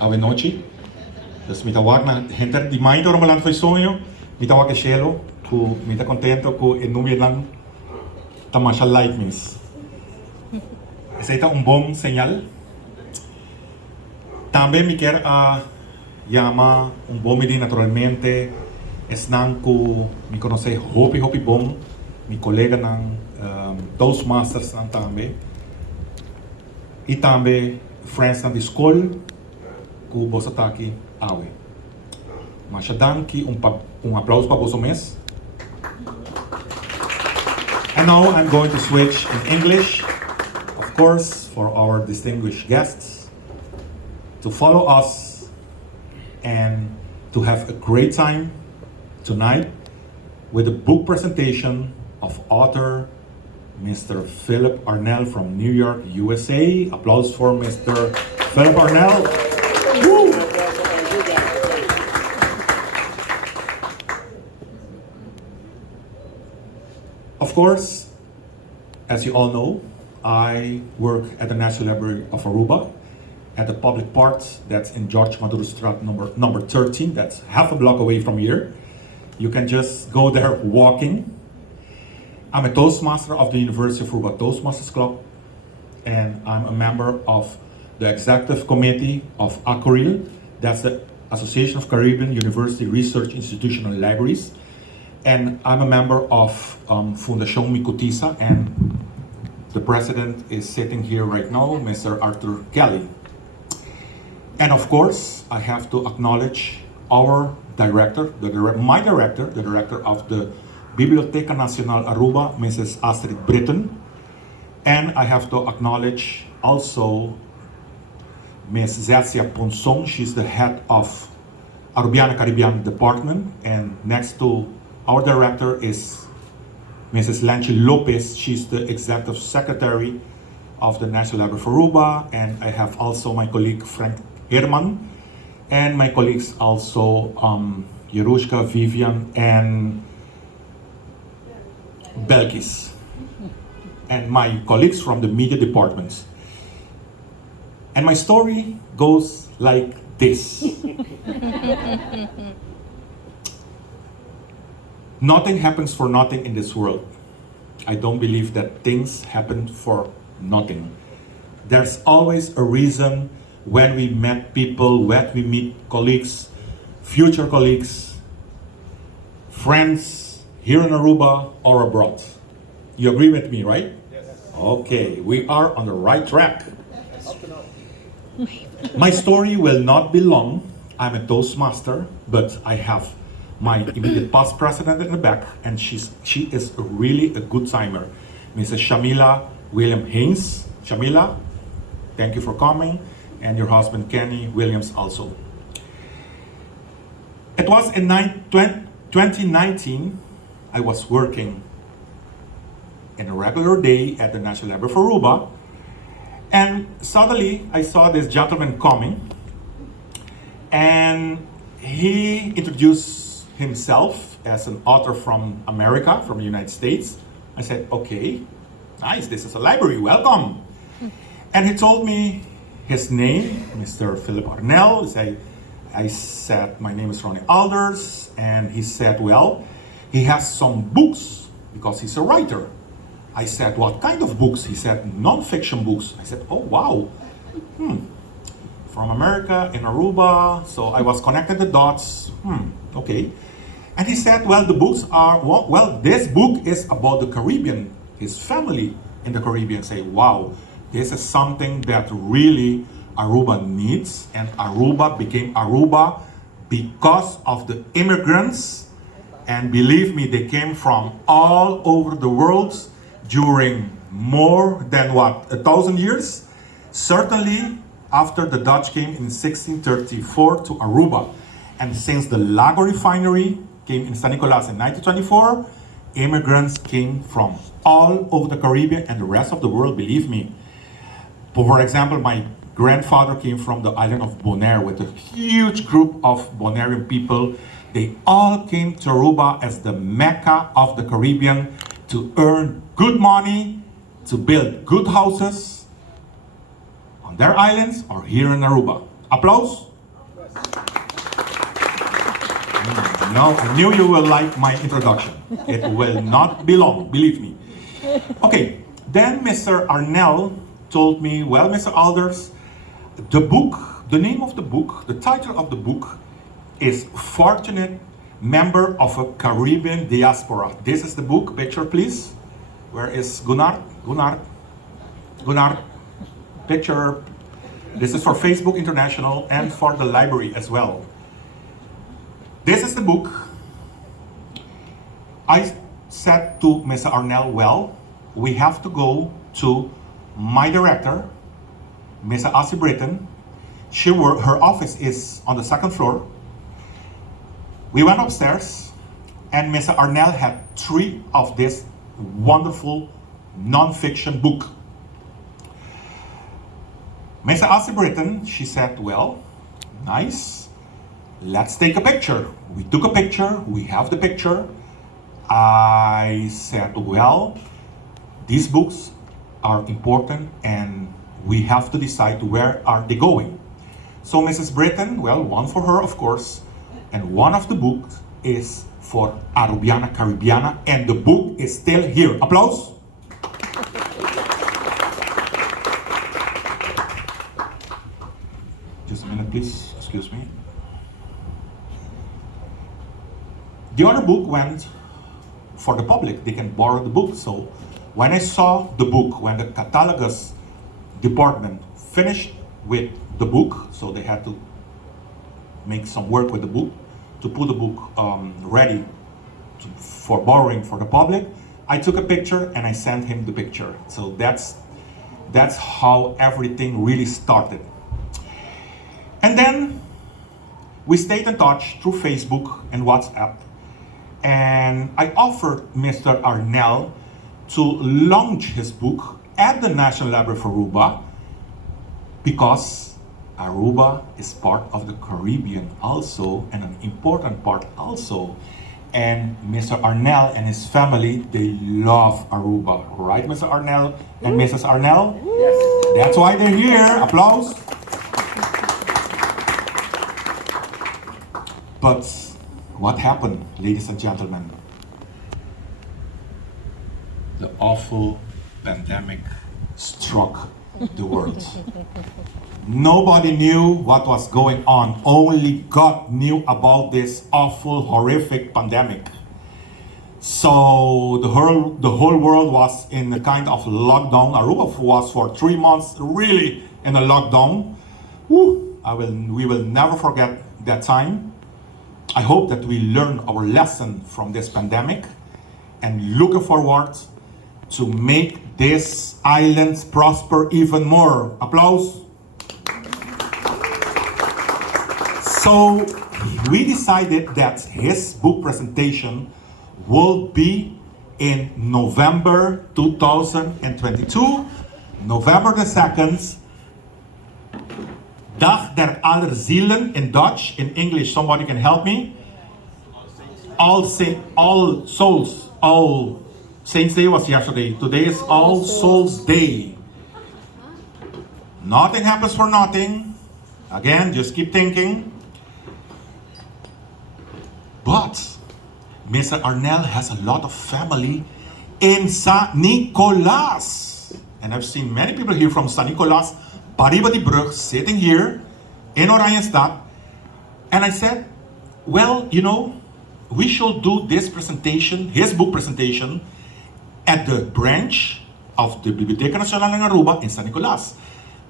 ave noche. Dus mitawag na gente di mai toro malan foi sonho, mitawag ke shelo, ku mita contento ku inumi lang tamasha light means. Essa é um bom sinal. Também me quer chama bom medir naturalmente. Esnan ku me conhecer hopi bom, mi colega ng Toastmasters nan também. E também friends na escola ku bosa taki awe. Mas danki aplauso para bosa mes. And now I'm going to switch in English, of course, for our distinguished guests to follow us and to have a great time tonight with a book presentation of author Mr. Philip Arnell from New York, USA. Applause for Mr. Philip Arnell. Woo! Of course, as you all know, I work at the National Library of Aruba at the public part that's in George Maduro Strat number 13. That's half a block away from here. You can just go there walking. I'm a Toastmaster of the University of Aruba Toastmasters Club, and I'm a member of the executive committee of ACORIL. That's the Association of Caribbean University Research Institutional Libraries. And I'm a member of Fundación Micutisa, and the president is sitting here right now, Mr. Arthur Kelly. And of course, I have to acknowledge our director, the director of the Biblioteca Nacional Aruba, Mrs. Astrid Britton. And I have to acknowledge also Ms. Zécia Ponson. She's the head of Arubiana Caribbean Department. And next to our director is Mrs. Lanchi Lopez. She's the executive secretary of the National Library for Aruba. And I have also my colleague Frank Herman, and my colleagues also Yerushka, Vivian, and Belkis, and my colleagues from the media departments. And my story goes like this. Nothing happens for nothing in this world. I don't believe that things happen for nothing. There's always a reason when we met people, when we meet colleagues, future colleagues, friends here in Aruba or abroad. You agree with me, right? Yes. Okay, we are on the right track. My story will not be long. I'm a Toastmaster, but I have my immediate past president in the back, and she is really a good timer. Mrs. Shamila William Haynes. Shamila, thank you for coming, and your husband Kenny Williams also. It was in 2019, I was working in a regular day at the National Library for Aruba, and suddenly I saw this gentleman coming, and he introduced himself as an author from America, from the United States. I said, okay, nice, this is a library, welcome. And he told me his name, Mr. Philip Arnell. I said, my name is Ronnie Alders, and he said, well, he has some books because he's a writer. I said, what kind of books? He said, non-fiction books. I said, oh, wow. From America, in Aruba. So I was connecting the dots. Okay. And he said, well, the books are, well, this book is about the Caribbean, his family in the Caribbean. Say, wow, this is something that really Aruba needs. And Aruba became Aruba because of the immigrants. And believe me, they came from all over the world during more than 1,000 years. Certainly after the Dutch came in 1634 to Aruba. And since the Lago refinery came in San Nicolas in 1924, immigrants came from all over the Caribbean and the rest of the world, believe me. For example, my grandfather came from the island of Bonaire with a huge group of Bonairean people. They all came to Aruba as the Mecca of the Caribbean to earn good money, to build good houses on their islands or here in Aruba. Applause No, I knew you will like my introduction. It will not be long, believe me. Okay, then Mr. Arnell told me, well, Mr. Alders, the book, the name of the book, the title of the book is Fortunate Member of a Caribbean Diaspora. This is the book, picture please. Where is Gunnar? Gunnar, picture. This is for Facebook International and for the library as well. This is the book. I said to Mr. Arnell, well, we have to go to my director, Mr. Assi Britton. Her office is on the second floor. We went upstairs and Mr. Arnell had 3 of this wonderful non-fiction book. Mr. Assi Britton, she said, well, nice, let's take a picture. We took a picture, we have the picture. I said, well, these books are important and we have to decide where are they going. So Mrs. Britton, well, one for her, of course, and one of the books is for Arubiana Caribbeana, and the book is still here. Applause. Just a minute, please. Excuse me. The other book went for the public. They can borrow the book. So when I saw the book, when the catalogus department finished with the book, so they had to make some work with the book to put the book ready for borrowing for the public, I took a picture and I sent him the picture. So that's how everything really started. And then we stayed in touch through Facebook and WhatsApp. And I offered Mr. Arnell to launch his book at the National Library for Aruba because Aruba is part of the Caribbean also, and an important part also. And Mr. Arnell and his family, they love Aruba. Right, Mr. Arnell and Mrs. Arnell? Yes. That's why they're here. Applause. But what happened, ladies and gentlemen? The awful pandemic struck the world. Nobody knew what was going on. Only God knew about this awful, horrific pandemic. So the whole world was in a kind of lockdown. Aruba was for 3 months really in a lockdown. Woo, we will never forget that time. I hope that we learn our lesson from this pandemic and looking forward to make this island prosper even more. Applause. So we decided that his book presentation will be in November 2022, November the 2nd, Dag der Aller Zielen in Dutch, in English, somebody can help me? All Saints Day was yesterday. Today is All Souls Day. Nothing happens for nothing. Again, just keep thinking. But Mr. Arnell has a lot of family in St. Nicolas. And I've seen many people here from St. Nicolas, Pariba de Brug, sitting here in Oranjestad. And I said, well, you know, we should do this presentation, his book presentation, at the branch of the Biblioteca Nacional in Aruba in St. Nicolas.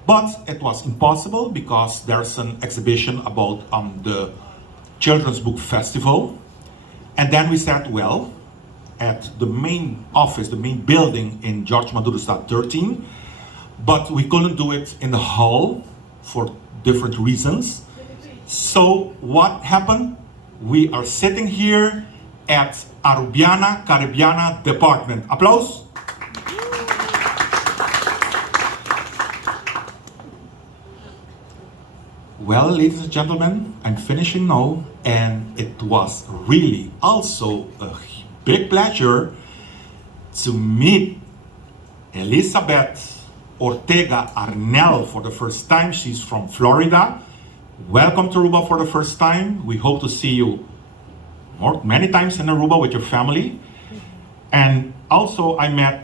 But it was impossible because there's an exhibition about the Children's Book Festival. And then we said, well, at the main office, the main building in George Maduro-Stad 13, but we couldn't do it in the hall for different reasons. So what happened? We are sitting here at Arubiana Caribbeana Department. Applause. Well, ladies and gentlemen, I'm finishing now, and it was really also a big pleasure to meet Elizabeth Ortega Arnell for the first time. She's from Florida. Welcome to Aruba for the first time. We hope to see you many times in Aruba with your family. And also I met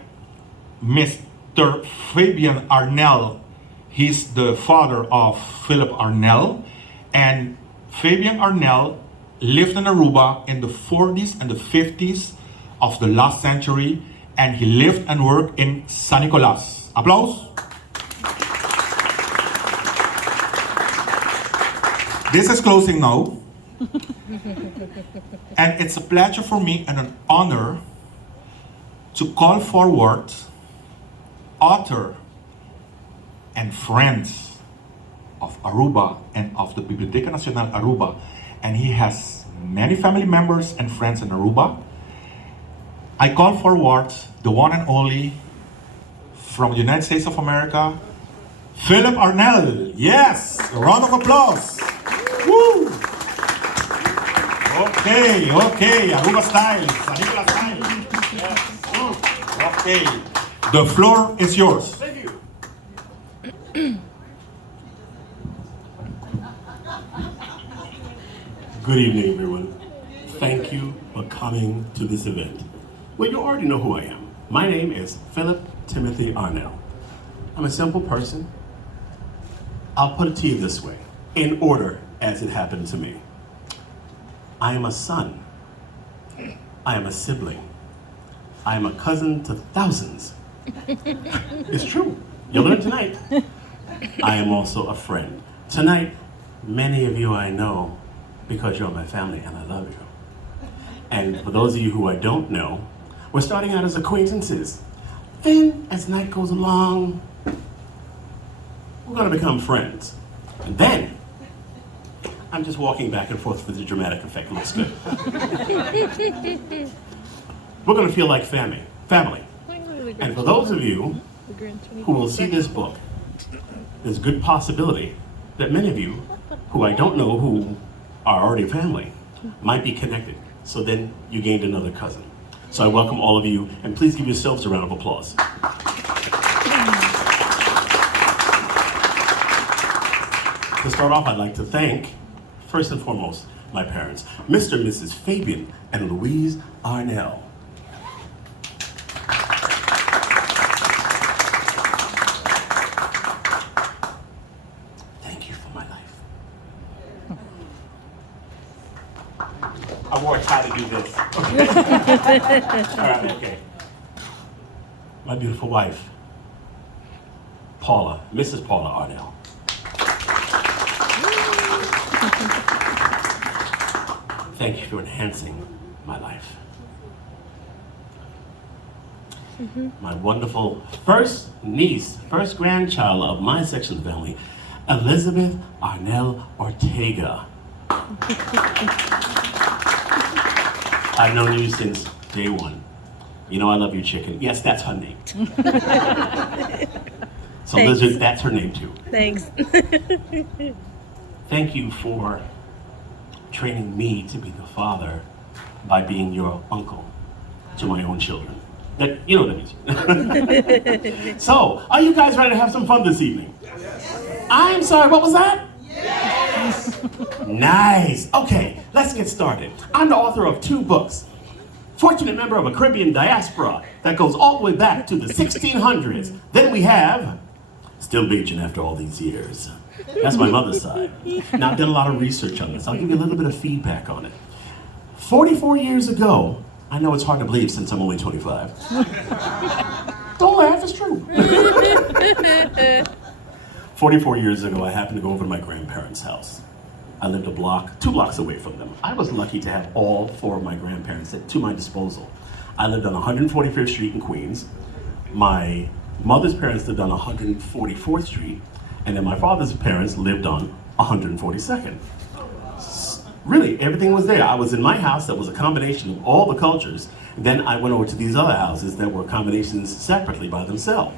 Mr. Fabian Arnell. He's the father of Philip Arnell. And Fabian Arnell lived in Aruba in the 40s and the 50s of the last century, and he lived and worked in San Nicolas. Applause. This is closing now. And it's a pleasure for me and an honor to call forward author and friends of Aruba and of the Biblioteca Nacional Aruba. And he has many family members and friends in Aruba. I call forward the one and only from the United States of America, Philip Arnell. Yes, a round of applause. Woo! Okay, Aruba style, San Nicolas style. Yes. Okay, the floor is yours. Thank you. Good evening, everyone. Thank you for coming to this event. Well, you already know who I am. My name is Philip Timothy Arnell. I'm a simple person. I'll put it to you this way, in order as it happened to me. I am a son. I am a sibling. I am a cousin to thousands. It's true. You'll learn tonight. I am also a friend. Tonight, many of you I know because you're my family and I love you. And for those of you who I don't know, we're starting out as acquaintances. Then, as night goes along, we're gonna become friends. And then, I'm just walking back and forth for the dramatic effect. Looks good. We're gonna feel like family. And for those of you who will see this book, there's a good possibility that many of you who I don't know who are already family might be connected. So then you gained another cousin. So I welcome all of you, and please give yourselves a round of applause. To start off, I'd like to thank, first and foremost, my parents, Mr. and Mrs. Fabian and Louise Arnell. Thank you for my life. I wore a tie to do this. All right, okay. My beautiful wife, Paula, Mrs. Paula Arnell. Thank you for enhancing my life. My wonderful first niece, first grandchild of my section of the family, Elizabeth Arnell Ortega. I've known you since day one. You know I love your chicken. Yes, that's her name. So Thanks. Elizabeth, that's her name too. Thanks. Thank you for training me to be the father by being your uncle to my own children. That, you know what that means. So, are you guys ready to have some fun this evening? Yes. I'm sorry, what was that? Yes. Nice. Okay, let's get started. I'm the author of 2 books. Fortunate member of a Caribbean diaspora that goes all the way back to the 1600s. Then we have, still beaching after all these years. That's my mother's side. Now, I've done a lot of research on this. I'll give you a little bit of feedback on it. 44 years ago, I know it's hard to believe since I'm only 25. Don't laugh, it's true. 44 years ago, I happened to go over to my grandparents' house. I lived 2 blocks away from them. I was lucky to have all 4 of my grandparents to my disposal. I lived on 145th Street in Queens. My mother's parents lived on 144th Street, and then my father's parents lived on 142nd. Really, everything was there. I was in my house that was a combination of all the cultures. Then I went over to these other houses that were combinations separately by themselves.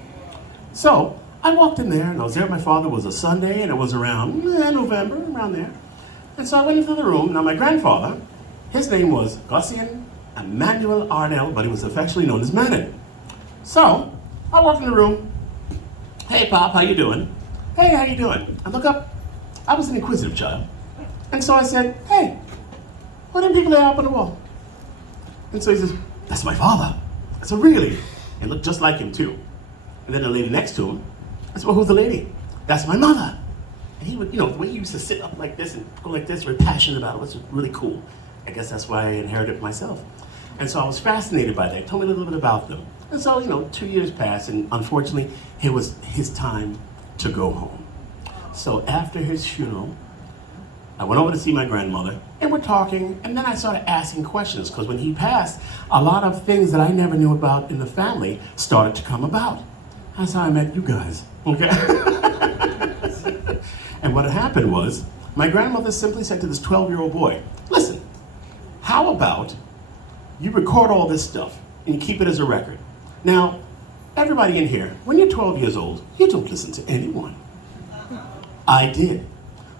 So I walked in there, and I was there with my father. It was a Sunday, and it was around November, around there. And so I went into the room. Now my grandfather, his name was Gaussian Emmanuel Arnell, but he was affectionately known as Manon. So I walked in the room. Hey, Pop, how you doing? Hey, how you doing? I look up. I was an inquisitive child. And so I said, hey, Who are them people there up on the wall? And so he says, that's my father. I said, really? And looked just like him too. And then the lady next to him, I said, well, who's the lady? That's my mother. And he would, the way he used to sit up like this and go like this, very passionate about it, was really cool. I guess that's why I inherited it myself. And so I was fascinated by that. He told me a little bit about them. And so, 2 years passed, and unfortunately, it was his time to go home. So after his funeral, I went over to see my grandmother, and we're talking, and then I started asking questions, because when he passed, a lot of things that I never knew about in the family started to come about. That's how I met you guys, okay? And what had happened was, my grandmother simply said to this 12-year-old boy, listen, how about you record all this stuff and you keep it as a record? Now, everybody in here, when you're 12 years old, you don't listen to anyone. I did.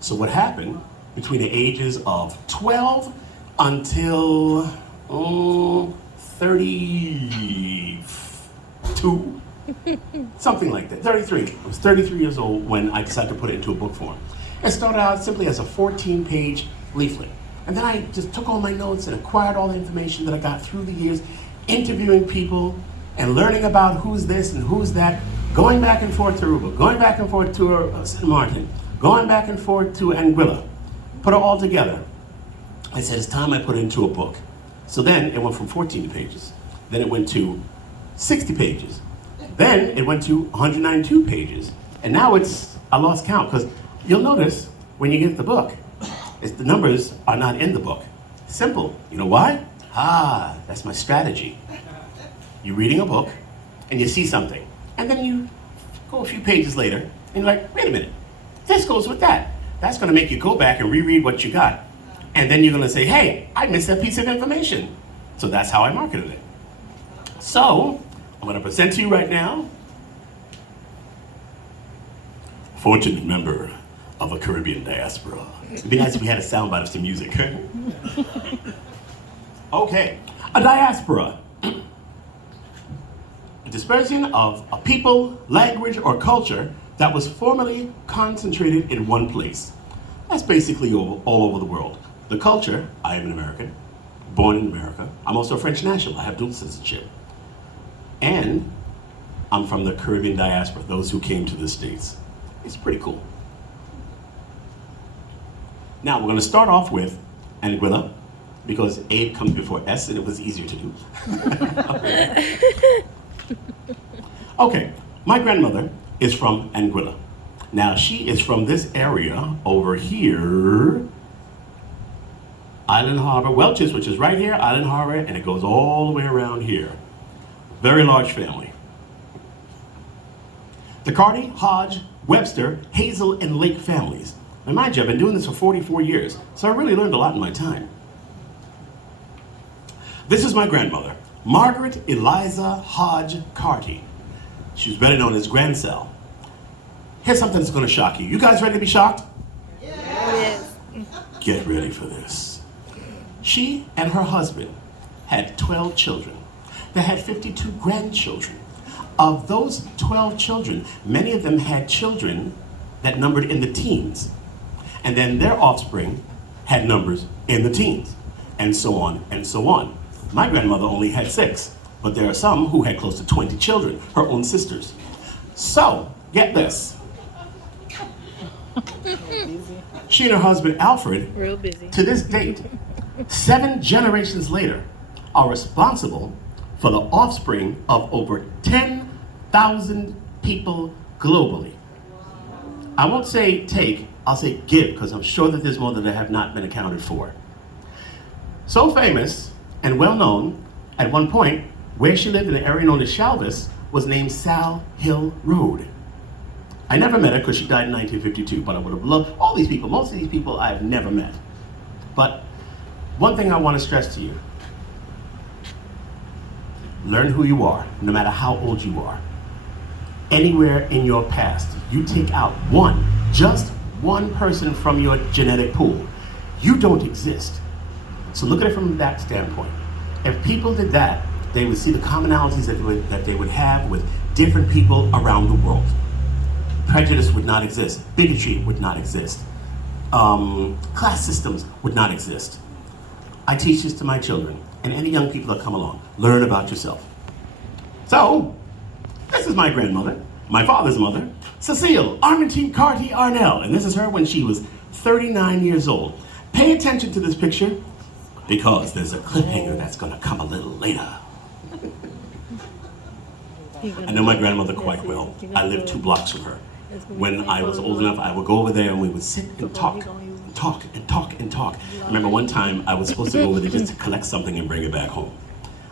So what happened between the ages of 12 until 32, something like that, 33. I was 33 years old when I decided to put it into a book form. It started out simply as a 14-page leaflet. And then I just took all my notes and acquired all the information that I got through the years, interviewing people and learning about who's this and who's that, going back and forth to Aruba, going back and forth to St. Martin, going back and forth to Anguilla, put it all together. I said, it's time I put it into a book. So then it went from 14 pages. Then it went to 60 pages. Then it went to 192 pages. And now I lost count, because you'll notice when you get the book, the numbers are not in the book. Simple. You know why? That's my strategy. You're reading a book, and you see something. And then you go a few pages later, and you're like, wait a minute, this goes with that. That's gonna make you go back and reread what you got. And then you're gonna say, hey, I missed that piece of information. So that's how I marketed it. So, I'm gonna present to you right now, fortunate member of a Caribbean diaspora. It'd be nice if we had a soundbite of some music. Okay, a diaspora. A dispersion of a people, language, or culture that was formerly concentrated in one place. That's basically all over the world. The culture, I am an American, born in America. I'm also a French national, I have dual citizenship. And I'm from the Caribbean diaspora, those who came to the States. It's pretty cool. Now, we're gonna start off with Anguilla, because A comes before S and it was easier to do. Okay, my grandmother is from Anguilla. Now, she is from this area over here, Island Harbor, Welch's, which is right here, Island Harbor, and it goes all the way around here. Very large family. The Carty, Hodge, Webster, Hazel, and Lake families. Now mind you, I've been doing this for 44 years, so I really learned a lot in my time. This is my grandmother, Margaret Eliza Hodge Carty. She was better known as Grandsell. Here's something that's gonna shock you. You guys ready to be shocked? Yes. Get ready for this. She and her husband had 12 children. They had 52 grandchildren. Of those 12 children, many of them had children that numbered in the teens. And then their offspring had numbers in the teens, and so on and so on. My grandmother only had 6, but there are some who had close to 20 children, her own sisters. So, get this. She and her husband, Alfred, Real busy. to this date, 7 generations later, are responsible for the offspring of over 10,000 people globally. I won't say take, I'll say give, because I'm sure that there's more that have not been accounted for. So famous and well known, at one point, where she lived in an area known as Chalvis was named Sal Hill Road. I never met her because she died in 1952, but I would have loved all these people. Most of these people I have never met. But one thing I want to stress to you, learn who you are, no matter how old you are. Anywhere in your past, you take out just one person from your genetic pool, you don't exist. So look at it from that standpoint. If people did that, they would see the commonalities that they would have with different people around the world. Prejudice would not exist. Bigotry would not exist. Class systems would not exist. I teach this to my children and any young people that come along. Learn about yourself. So, this is my grandmother, my father's mother, Cecile Armentine Carty Arnell. And this is her when she was 39 years old. Pay attention to this picture because there's a cliffhanger that's going to come a little later. I know my grandmother quite well. I lived 2 blocks from her. When I was old enough, I would go over there and we would sit and talk, and talk, and talk, and talk. I remember one time I was supposed to go over there just to collect something and bring it back home.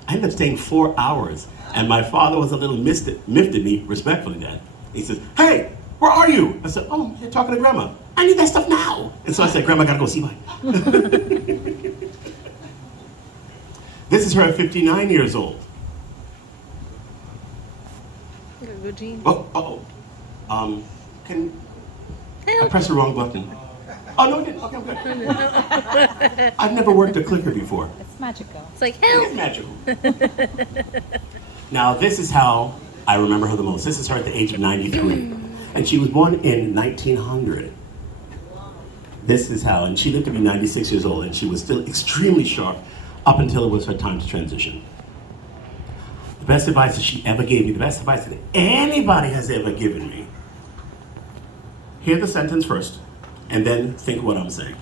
I ended up staying 4 hours, and my father was a little miffed at me, respectfully, Dad. He says, "Hey, where are you?" I said, "Oh, you're talking to Grandma. I need that stuff now." And so I said, "Grandma, I gotta go see mine." This is her at 59 years old. Oh. Can I pressed the wrong button? Oh, no, I didn't. Okay, I'm good. I've never worked a clicker before. It's magical. It's like, It is help! magical. Now, this is how I remember her the most. This is her at the age of 93. And she was born in 1900. This is how, and she lived to be 96 years old, and she was still extremely sharp up until it was her time to transition. The best advice that she ever gave me, the best advice that anybody has ever given me, hear the sentence first, and then think what I'm saying.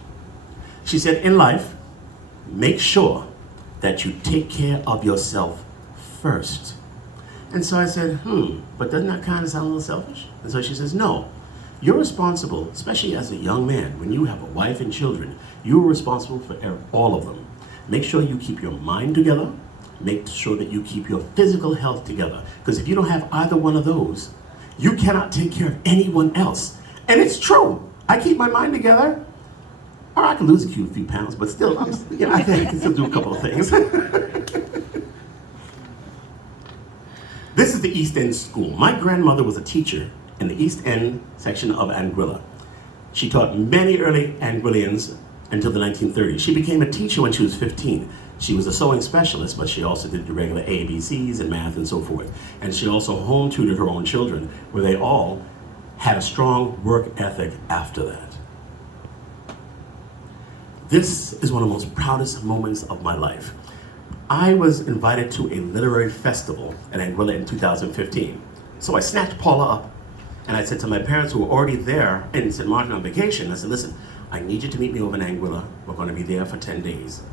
She said, in life, make sure that you take care of yourself first. And so I said, but doesn't that kind of sound a little selfish? And so she says, no, you're responsible, especially as a young man, when you have a wife and children, you're responsible for all of them. Make sure you keep your mind together, make sure that you keep your physical health together. Because if you don't have either one of those, you cannot take care of anyone else. And it's true. I keep my mind together, or I can lose a few pounds, but still, I think I can still do a couple of things. This is the East End School. My grandmother was a teacher in the East End section of Anguilla. She taught many early Anguillians until the 1930s. She became a teacher when she was 15. She was a sewing specialist, but she also did the regular ABCs and math and so forth. And she also home tutored her own children, where they all had a strong work ethic after that. This is one of the most proudest moments of my life. I was invited to a literary festival in Anguilla in 2015. So I snatched Paula up and I said to my parents who were already there in St. Martin on vacation, I said, listen, I need you to meet me over in Anguilla. We're going to be there for 10 days.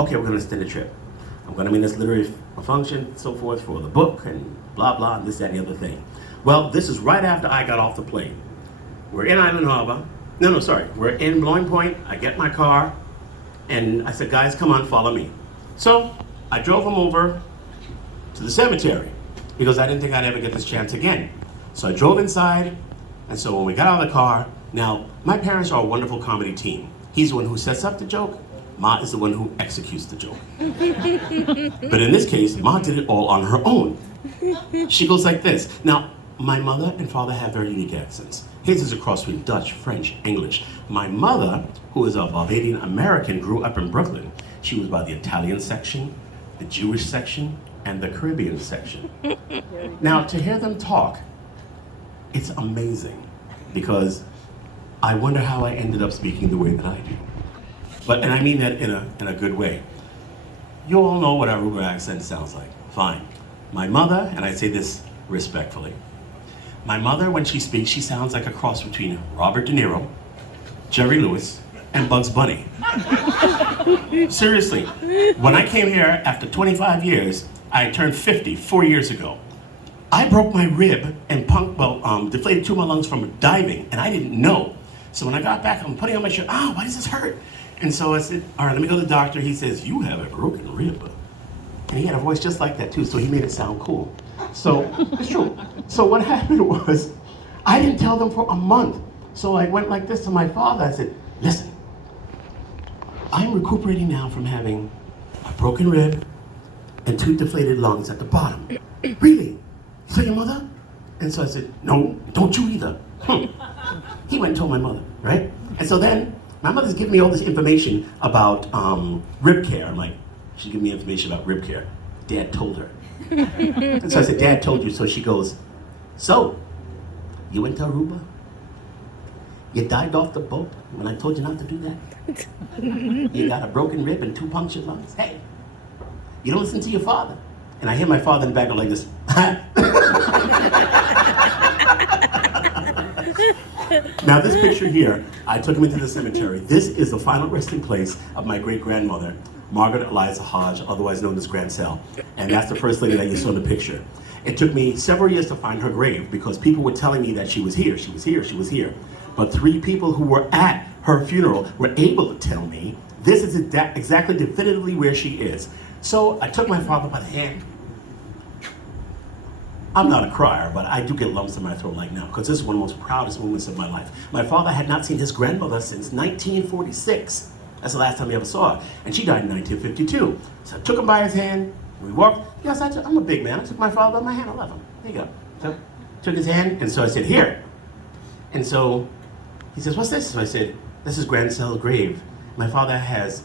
Okay, we're going to extend the trip. I'm going to be in this literary function, so forth, for the book and blah, blah, and this, that, and the other thing. Well, this is right after I got off the plane. We're in Island Harbor. We're in Blowing Point. I get my car, and I said, guys, come on, follow me. So I drove him over to the cemetery because I didn't think I'd ever get this chance again. So I drove inside, and so when we got out of the car, now, my parents are a wonderful comedy team. He's the one who sets up the joke. Ma is the one who executes the joke. But in this case, Ma did it all on her own. She goes like this. Now, my mother and father have very unique accents. His is a cross between Dutch, French, English. My mother, who is a Barbadian American, grew up in Brooklyn. She was by the Italian section, the Jewish section, and the Caribbean section. Now, to hear them talk, it's amazing because I wonder how I ended up speaking the way that I do. And I mean that in a good way. You all know what Aruba accent sounds like. Fine. My mother, and I say this respectfully, my mother, when she speaks, she sounds like a cross between Robert De Niro, Jerry Lewis, and Bugs Bunny. Seriously. When I came here after 25 years, I turned 50 4 years ago. I broke my rib and deflated 2 of my lungs from diving, and I didn't know. So when I got back, I'm putting on my shirt, why does this hurt? And so I said, all right, let me go to the doctor. He says, you have a broken rib. And he had a voice just like that too, so he made it sound cool. So, it's true. So what happened was, I didn't tell them for a month. So I went like this to my father. I said, listen, I'm recuperating now from having a broken rib and 2 deflated lungs at the bottom. Really? So your mother? And so I said, no, don't you either. He went and told my mother, right? And so then, my mother's giving me all this information about rib care. I'm like, she's giving me information about rib care. Dad told her. And so I said, Dad told you. So she goes, so, you went to Aruba? You dived off the boat when I told you not to do that. You got a broken rib and 2 punctured lungs. Hey, you don't listen to your father. And I hear my father in the back go like this. Now this picture here, I took him into the cemetery. This is the final resting place of my great-grandmother, Margaret Eliza Hodge, otherwise known as Grancel. And that's the first lady that you saw in the picture. It took me several years to find her grave because people were telling me that she was here, she was here, she was here. But 3 people who were at her funeral were able to tell me this is exactly definitively where she is. So I took my father by the hand. I'm not a crier, but I do get lumps in my throat like now because this is one of the most proudest moments of my life. My father had not seen his grandmother since 1946. That's the last time he ever saw her. And she died in 1952. So I took him by his hand, we walked. Yes, I'm a big man. I took my father by my hand, I love him. There you go. So took his hand, and so I said, here. And so he says, what's this? So I said, this is Grancel's grave. My father has,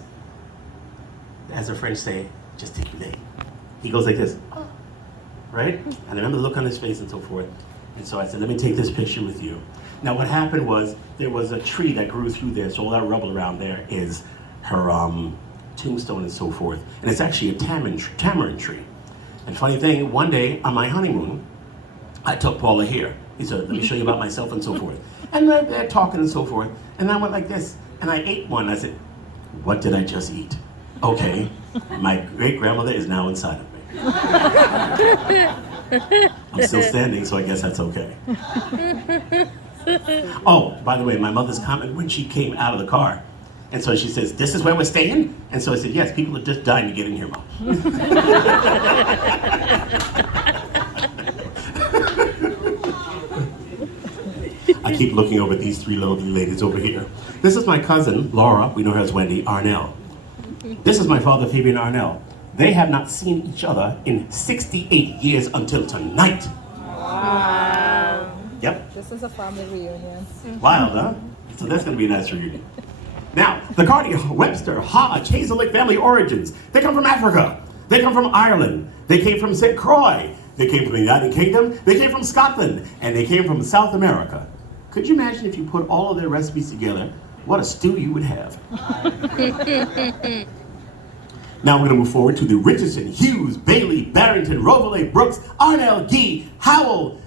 as the French say, just take your name. He goes like this. Right? And I remember the look on his face and so forth. And so I said, let me take this picture with you. Now what happened was, there was a tree that grew through there, so all that rubble around there is her tombstone and so forth. And it's actually a tamarind tree. And funny thing, one day on my honeymoon, I took Paula here. He said, let me show you about myself and so forth. And they're talking and so forth. And I went like this, and I ate one. I said, what did I just eat? Okay, my great-grandmother is now inside of me. I'm still standing, so I guess that's okay. Oh, by the way, my mother's comment when she came out of the car, and so she says, this is where we're staying? And so I said, yes, people are just dying to get in here, Mom. I keep looking over at these 3 lovely ladies over here. This is my cousin, Laura, we know her as Wendy, Arnell. This is my father, Fabian Arnell. They have not seen each other in 68 years until tonight. Wow. Yep. This is a family reunion. Wild, huh? So that's going to be a nice reunion. Now, the Carty, Webster, Hodge, Hazellick family origins. They come from Africa. They come from Ireland. They came from St. Croix. They came from the United Kingdom. They came from Scotland. And they came from South America. Could you imagine if you put all of their recipes together, what a stew you would have? Now we're going to move forward to the Richardson, Hughes, Bailey, Barrington, Roverley, Brooks, Arnell, Gee, Howell,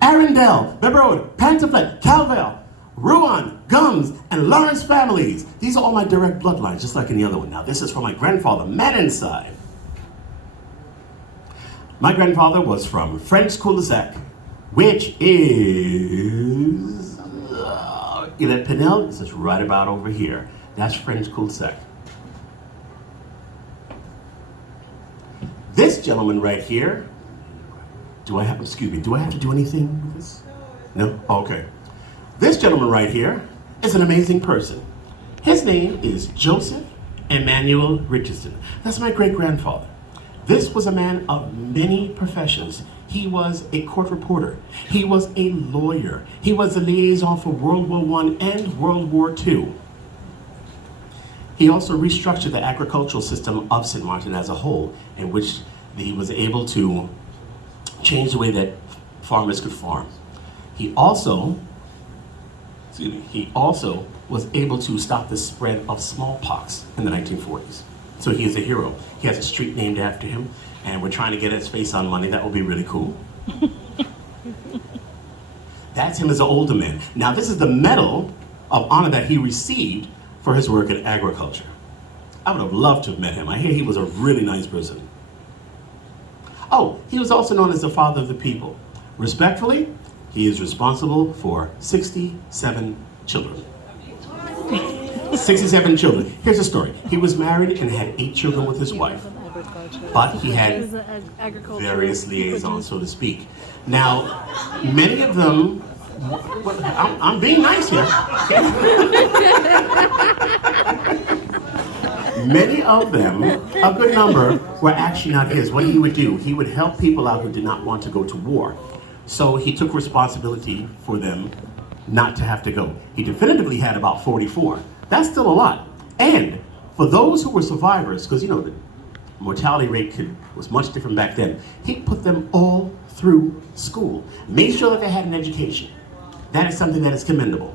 Arundel, Bebrode, Pantaflet, Calvert, Ruan, Gums, and Lawrence families. These are all my direct bloodlines, just like in the other one. Now this is from my grandfather, Madden's side. My grandfather was from French Cul-de-Sac, which is Illet Pinel. This is right about over here. That's French Cul-de-Sac. This gentleman right here, do I have to do anything with this? No? Okay. This gentleman right here is an amazing person. His name is Joseph Emmanuel Richardson. That's my great-grandfather. This was a man of many professions. He was a court reporter. He was a lawyer. He was a liaison for World War I and World War II. He also restructured the agricultural system of St. Martin as a whole, in which he was able to change the way that farmers could farm. He also was able to stop the spread of smallpox in the 1940s. So he is a hero. He has a street named after him, and we're trying to get his face on money. That will be really cool. That's him as an older man. Now this is the Medal of Honor that he received for his work in agriculture. I would have loved to have met him. I hear he was a really nice person. Oh, he was also known as the father of the people. Respectfully, he is responsible for 67 children. 67 children. Here's the story. He was married and had 8 children with his wife, but he had various liaisons, so to speak. Now, many of them, I'm being nice here. Many of them, a good number, were actually not his. What he would do, he would help people out who did not want to go to war. So he took responsibility for them not to have to go. He definitively had about 44. That's still a lot. And for those who were survivors, because you know the mortality rate was much different back then, he put them all through school. Made sure that they had an education. That is something that is commendable.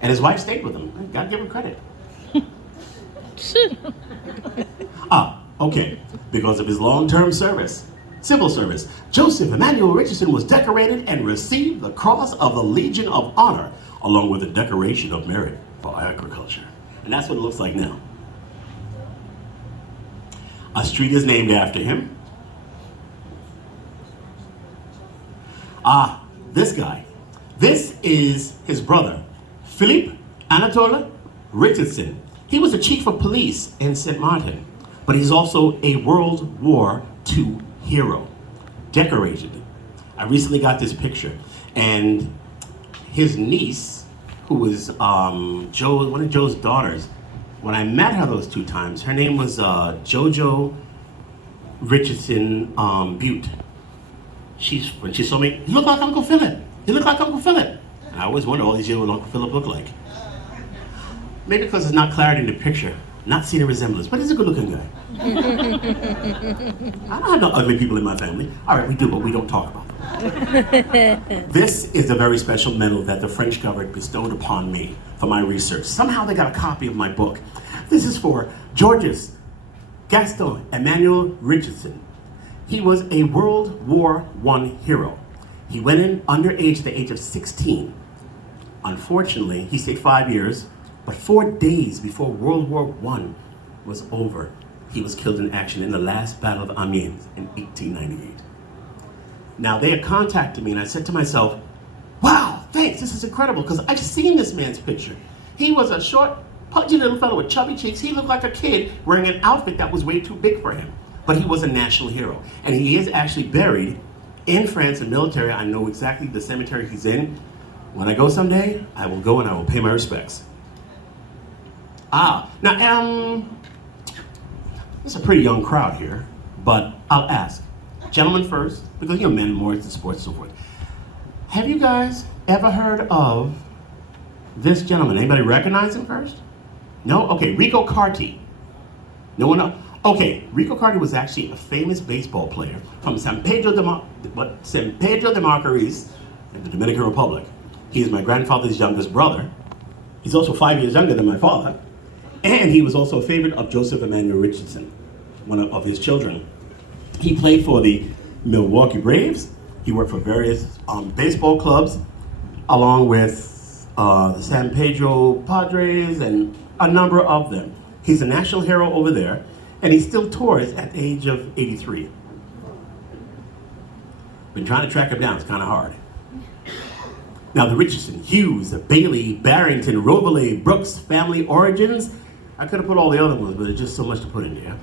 And his wife stayed with him. I gotta give him credit. Okay. Because of his long-term service, civil service, Joseph Emmanuel Richardson was decorated and received the Cross of the Legion of Honor, along with the Decoration of Merit for Agriculture. And that's what it looks like now. A street is named after him. This guy. This is his brother, Philippe Anatole Richardson. He was the chief of police in St. Martin, but he's also a World War II hero, decorated. I recently got this picture, and his niece, who was one of Joe's daughters, when I met her those 2 times, her name was Jojo Richardson Butte. When she saw me, "You look like Uncle Philip. You look like Uncle Philip." And I always wonder all these years what Uncle Philip looked like. Maybe because there's not clarity in the picture, not seeing a resemblance, but he's a good-looking guy. I don't have no ugly people in my family. All right, we do, but we don't talk about them. This is a very special medal that the French government bestowed upon me for my research. Somehow they got a copy of my book. This is for Georges Gaston Emmanuel Richardson. He was a World War I hero. He went in underage at the age of 16. Unfortunately, he stayed 5 years, but 4 days before World War I was over, he was killed in action in the last Battle of Amiens in 1898. Now, they had contacted me, and I said to myself, wow, thanks, this is incredible, because I've seen this man's picture. He was a short, pudgy little fellow with chubby cheeks. He looked like a kid wearing an outfit that was way too big for him. But he was a national hero. And he is actually buried in France, in military. I know exactly the cemetery he's in. When I go someday, I will go and I will pay my respects. Now, it's a pretty young crowd here, but I'll ask. Gentlemen first, because you know men more into sports and so forth. Have you guys ever heard of this gentleman? Anybody recognize him first? No? Okay, Rico Carty. No one else? Okay, Rico Carty was actually a famous baseball player from San Pedro de Macorís in the Dominican Republic. He is my grandfather's youngest brother. He's also 5 years younger than my father. And he was also a favorite of Joseph Emmanuel Richardson, one of his children. He played for the Milwaukee Braves. He worked for various baseball clubs, along with the San Pedro Padres and a number of them. He's a national hero over there, and he still tours at the age of 83. Been trying to track him down, it's kind of hard. Now the Richardson, Hughes, Bailey, Barrington, Rovelay, Brooks family origins, I could have put all the other ones, but there's just so much to put in there.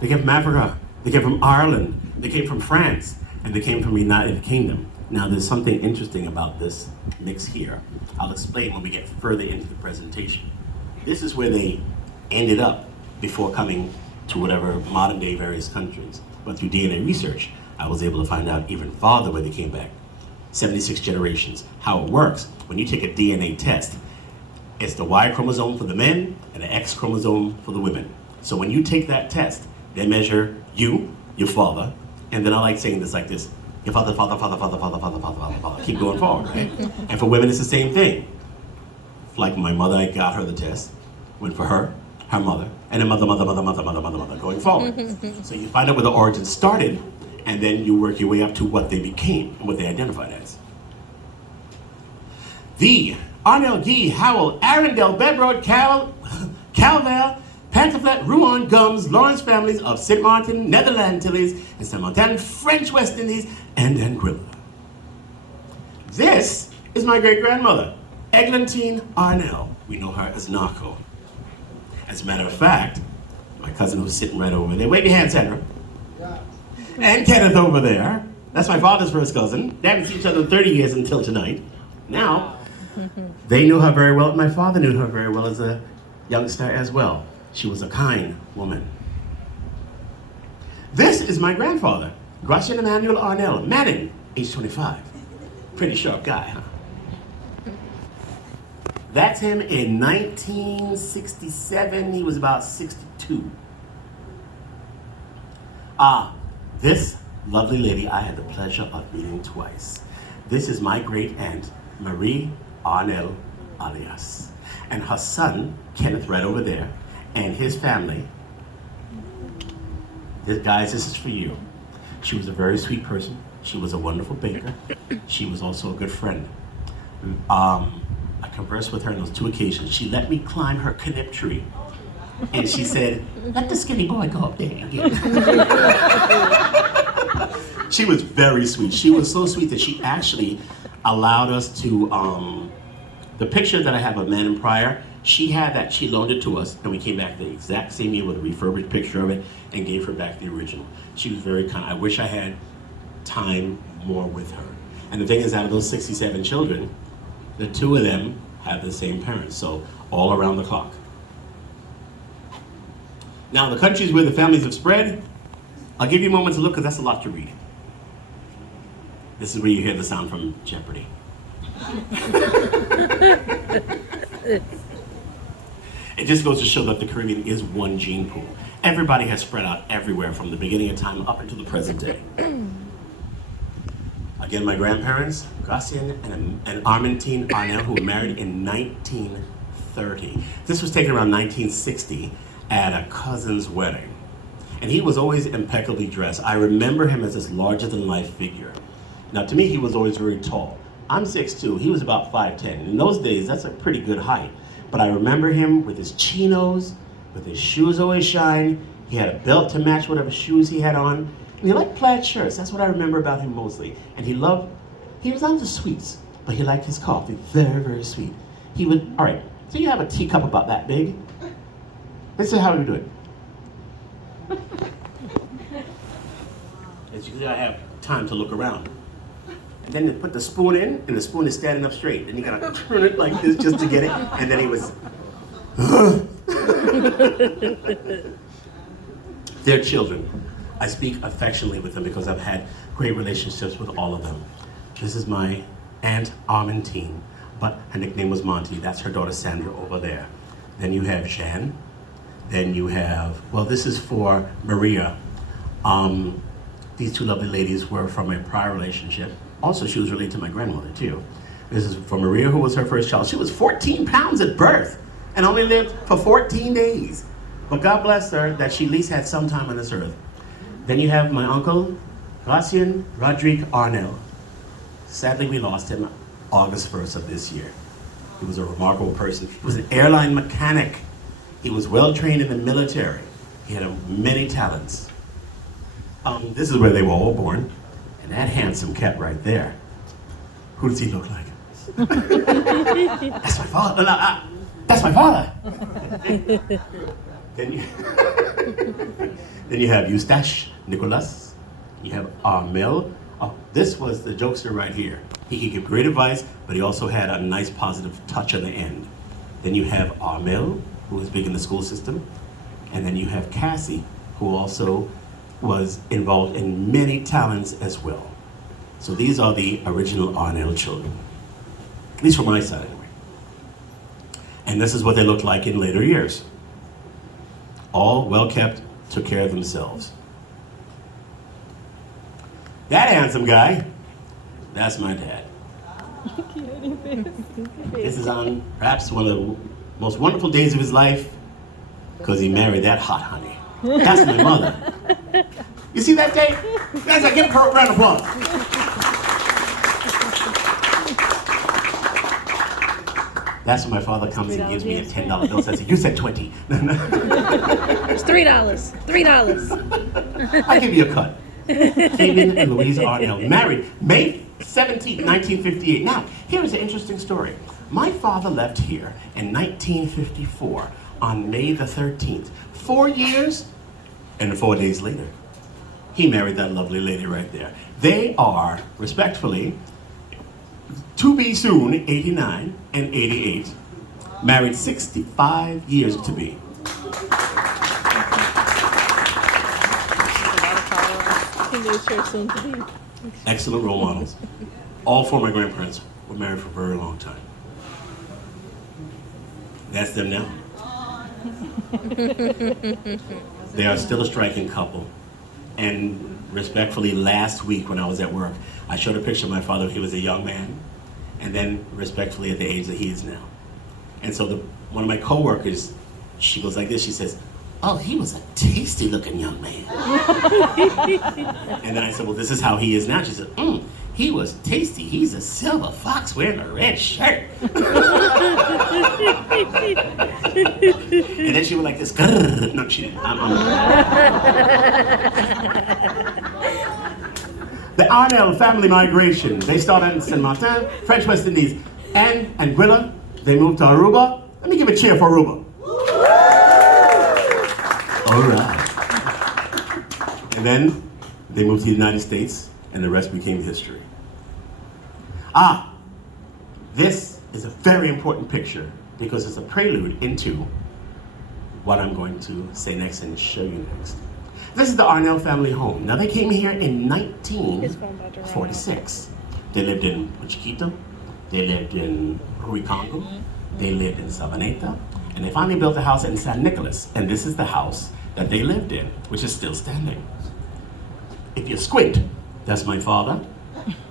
They came from Africa, they came from Ireland, they came from France, and they came from the United Kingdom. Now there's something interesting about this mix here. I'll explain when we get further into the presentation. This is where they ended up before coming to whatever modern day various countries. But through DNA research, I was able to find out even farther where they came back. 76 generations. How it works, when you take a DNA test, it's the Y chromosome for the men and the X chromosome for the women. So when you take that test, they measure you, your father, and then I like saying this like this, your father, keep going forward, right? And for women, it's the same thing. Like my mother, I got her the test, went for her mother, and then mother, going forward. So you find out where the origin started, and then you work your way up to what they became and what they identified as. The Arnel, Guy, Howell, Arundel, Bedrod, Calvel, Pantaflet, Rouen, Gums, Lawrence families of St. Martin, Netherlands Antilles, and St. Martin, French West Indies, and Anguilla. This is my great-grandmother, Eglantine Arnel. We know her as Narco. As a matter of fact, my cousin who's sitting right over there, wave your hand, Sandra. And Kenneth over there. That's my father's first cousin. They haven't seen each other in 30 years until tonight. Now, they knew her very well, and my father knew her very well as a youngster as well. She was a kind woman. This is my grandfather, Gratian Emmanuel Arnel, Manning, age 25. Pretty sharp guy, huh? That's him in 1967. He was about 62. This lovely lady I had the pleasure of meeting twice. This is my great aunt, Marie Arnel alias. And her son, Kenneth, right over there, and his family. Guys, this is for you. She was a very sweet person. She was a wonderful baker. She was also a good friend. I conversed with her on those 2 occasions. She let me climb her canip tree. And she said, let the skinny boy go up there and get it. She was very sweet. She was so sweet that she actually allowed us to, the picture that I have of Manning Pryor, she had that, she loaned it to us, and we came back the exact same year with a refurbished picture of it and gave her back the original. She was very kind. I wish I had time more with her. And the thing is, out of those 67 children, the 2 of them have the same parents, so all around the clock. Now, the countries where the families have spread, I'll give you a moment to look because that's a lot to read. This is where you hear the sound from Jeopardy. It just goes to show that the Caribbean is one gene pool. Everybody has spread out everywhere from the beginning of time up until the present day. Again, my grandparents, Gracian and Armentine Arnell, who were married in 1930. This was taken around 1960 at a cousin's wedding. And he was always impeccably dressed. I remember him as this larger-than-life figure. Now, to me, he was always very tall. I'm 6'2", he was about 5'10". In those days, that's a pretty good height. But I remember him with his chinos, with his shoes always shine. He had a belt to match whatever shoes he had on. And he liked plaid shirts. That's what I remember about him mostly. And he was on the sweets, but he liked his coffee very, very sweet. He would, all right, so you have a teacup about that big. This is how we do it. As you can see, I have time to look around. And then they put the spoon in, and the spoon is standing up straight. And you gotta turn it like this just to get it. And then he was, They're children. I speak affectionately with them because I've had great relationships with all of them. This is my Aunt Armentine, but her nickname was Monty. That's her daughter Sandra over there. Then you have Jan. Then you have, well, this is for Maria. These 2 lovely ladies were from a prior relationship. Also, she was related to my grandmother, too. This is for Maria, who was her first child. She was 14 pounds at birth and only lived for 14 days. But God bless her that she at least had some time on this earth. Then you have my uncle, Gracian Rodrigue Arnell. Sadly, we lost him August 1st of this year. He was a remarkable person. He was an airline mechanic. He was well trained in the military. He had many talents. This is where they were all born. And that handsome cat right there, who does he look like? That's my father. That's my father. Then you have Eustache Nicolas. You have Armel. Oh, this was the jokester right here. He could give great advice, but he also had a nice positive touch on the end. Then you have Armel, who was big in the school system. And then you have Cassie, who also was involved in many talents as well. So these are the original Arnell children, at least from my side anyway. And this is what they looked like in later years. All well kept, took care of themselves. That handsome guy, that's my dad. This is on perhaps one of the most wonderful days of his life because he married that hot honey. That's my mother. You see that date? Guys, I give her a round of applause. That's when my father comes and gives me a $10 bill. Says, "You said 20." It's $3. $3. I give you a cut. Fabian and Louise Arnell, married May 17, 1958. Now, here is an interesting story. My father left here in 1954 on May the 13th. 4 years and 4 days later, he married that lovely lady right there. They are, respectfully, to be soon, 89 and 88, married 65 years to be. Excellent role models. All 4 of my grandparents were married for a very long time. That's them now. They are still a striking couple. And respectfully, last week when I was at work, I showed a picture of my father when he was a young man, and then respectfully at the age that he is now. And so one of my coworkers, she goes like this, she says, "Oh, he was a tasty looking young man." And then I said, "Well, this is how he is now." She said, "He was tasty. He's a silver fox wearing a red shirt." And then she went like this. "Grrr." No, she didn't. The Arnell family migration. They started in Saint Martin, French West Indies. Anne and Gwilla, they moved to Aruba. Let me give a cheer for Aruba. All right. And then they moved to the United States, and the rest became history. This is a very important picture because it's a prelude into what I'm going to say next and show you next. This is the Arnell family home. Now, they came here in 1946. They lived in Chiquito, they lived in Ruicongo, they lived in Sabaneta, and they finally built a house in San Nicolas. And this is the house that they lived in, which is still standing. If you squint, that's my father.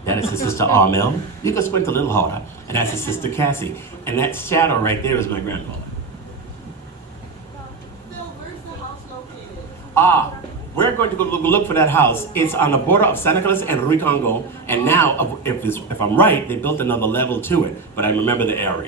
That is his sister Armel. You can squint a little harder, and that's his sister Cassie. And that shadow right there is my grandfather. Phil, where's the house located? We're going to go look for that house. It's on the border of San Nicolas and Ruicongo, and now, if I'm right, they built another level to it, but I remember the area.